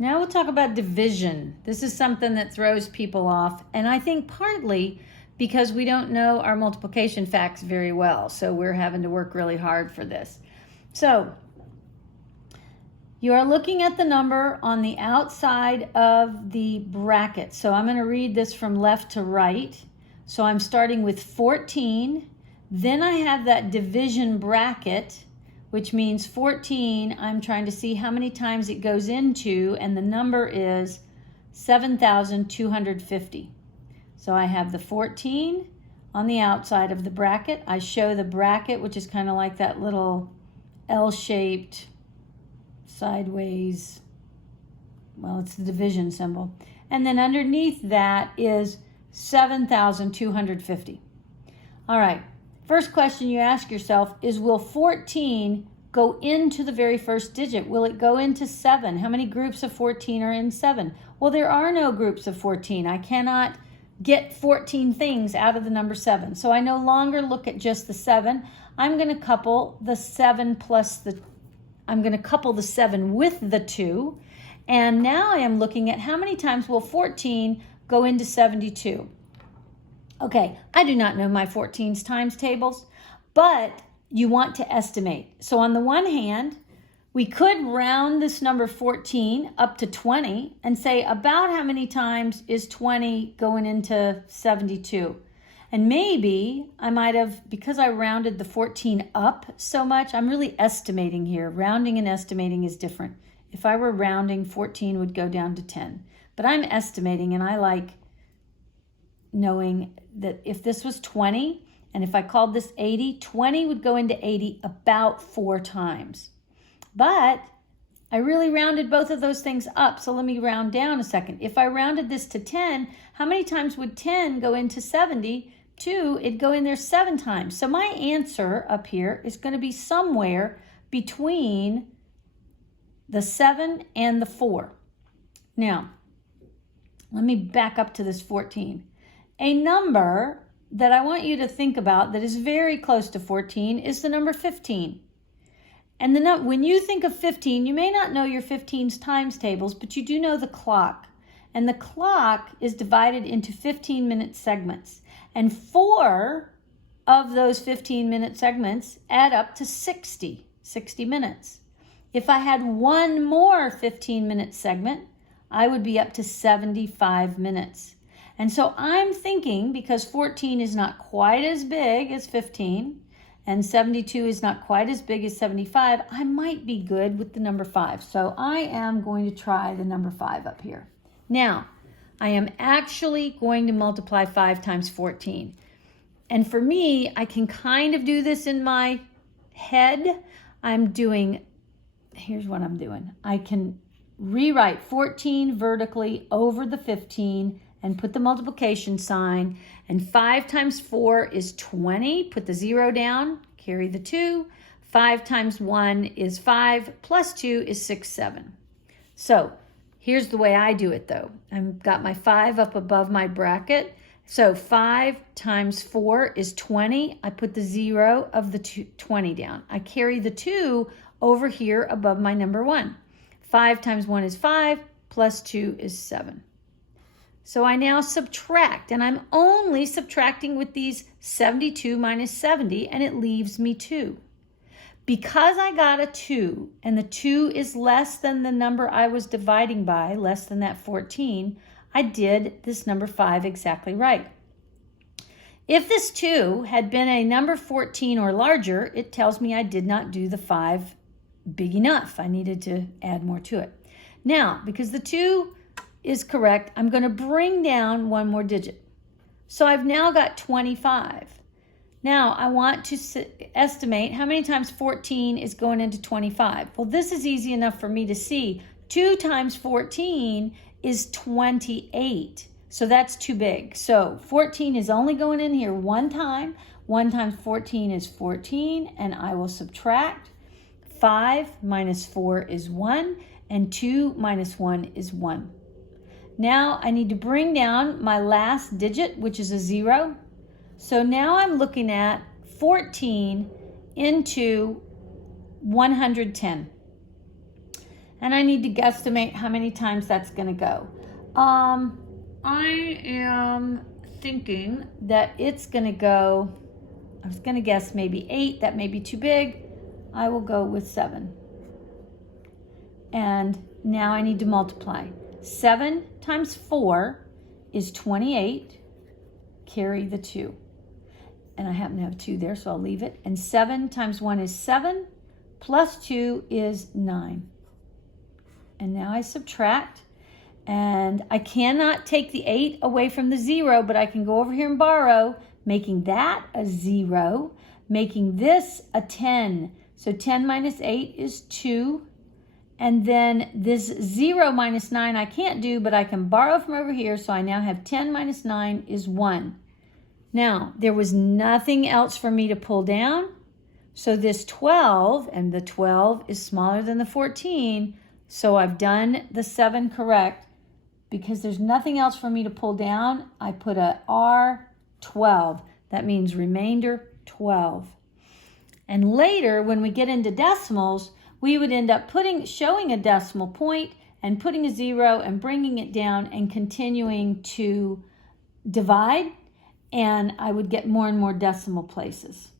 Now we'll talk about division. This is something that throws people off, and I think partly because we don't know our multiplication facts very well, so we're having to work really hard for this. So you are looking at the number on the outside of the bracket. So I'm going to read this from left to right. So I'm starting with 14. Then I have that division bracket, which means 14, I'm trying to see how many times it goes into, and the number is 7,250. So I have the 14 on the outside of the bracket. I show the bracket, which is kind of like that little L-shaped sideways, well, it's the division symbol. And then underneath that is 7,250. All right, first question you ask yourself is, will 14 go into the very first digit? Will it go into 7? How many groups of 14 are in 7? Well, there are no groups of 14. I cannot get 14 things out of the number 7. So I no longer look at just the 7. I'm going to couple the 7 with the 2. And now I am looking at how many times will 14 go into 72. Okay, I do not know my 14's times tables, but you want to estimate. So on the one hand, we could round this number 14 up to 20 and say about how many times is 20 going into 72. And maybe I might have, because I rounded the 14 up so much, I'm really estimating here. Rounding and estimating is different. If I were rounding, 14 would go down to 10. But I'm estimating, and I like knowing that if this was 20, and if I called this 80, 20 would go into 80 about 4 times. But I really rounded both of those things up, so let me round down a second. If I rounded this to 10, how many times would 10 go into 70? 2, it'd go in there 7 times. So my answer up here is going to be somewhere between the 7 and the 4. Now, let me back up to this 14. A number that I want you to think about that is very close to 14 is the number 15. And when you think of 15, you may not know your 15's times tables, but you do know the clock. And the clock is divided into 15-minute segments. And 4 of those 15-minute segments add up to 60 minutes. If I had one more 15-minute segment, I would be up to 75 minutes. And so I'm thinking, because 14 is not quite as big as 15, and 72 is not quite as big as 75, I might be good with the number 5. So I am going to try the number 5 up here. Now, I am actually going to multiply 5 times 14. And for me, I can kind of do this in my head. Here's what I'm doing. I can rewrite 14 vertically over the 15 and put the multiplication sign. And 5 times 4 is 20. Put the 0 down, carry the 2. 5 times 1 is 5, plus 2 is 6, 7. So here's the way I do it though. I've got my 5 up above my bracket. So 5 times 4 is 20. I put the 0 of the 20 down. I carry the 2 over here above my number 1. 5 times 1 is 5, plus 2 is 7. So I now subtract, and I'm only subtracting with these 72 minus 70, and it leaves me 2. Because I got a 2, and the 2 is less than the number I was dividing by, less than that 14, I did this number 5 exactly right. If this 2 had been a number 14 or larger, it tells me I did not do the 5 big enough. I needed to add more to it. Now, because the 2 is correct, I'm going to bring down one more digit. So I've now got 25. Now I want to estimate how many times 14 is going into 25. Well, this is easy enough for me to see. 2 times 14 is 28. So that's too big. So 14 is only going in here one time. 1 times 14 is 14, and I will subtract. 5 minus 4 is 1, and 2 minus 1 is 1. Now I need to bring down my last digit, which is a 0. So now I'm looking at 14 into 110. And I need to guesstimate how many times that's going to go. I am thinking that it's going to go, I was going to guess maybe 8. That may be too big. I will go with 7. And now I need to multiply. 7 times 4 is 28. Carry the 2. And I happen to have 2 there, so I'll leave it. And 7 times 1 is 7, plus 2 is 9. And now I subtract. And I cannot take the 8 away from the 0, but I can go over here and borrow, making that a 0, making this a 10. So 10 minus 8 is 2. And then this 0 minus 9 I can't do, but I can borrow from over here. So I now have 10 minus 9 is 1. Now, there was nothing else for me to pull down. So this 12, and the 12 is smaller than the 14. So I've done the 7 correct. Because there's nothing else for me to pull down, I put a R12. That means remainder 12. And later, when we get into decimals, we would end up showing a decimal point and putting a 0 and bringing it down and continuing to divide. And I would get more and more decimal places.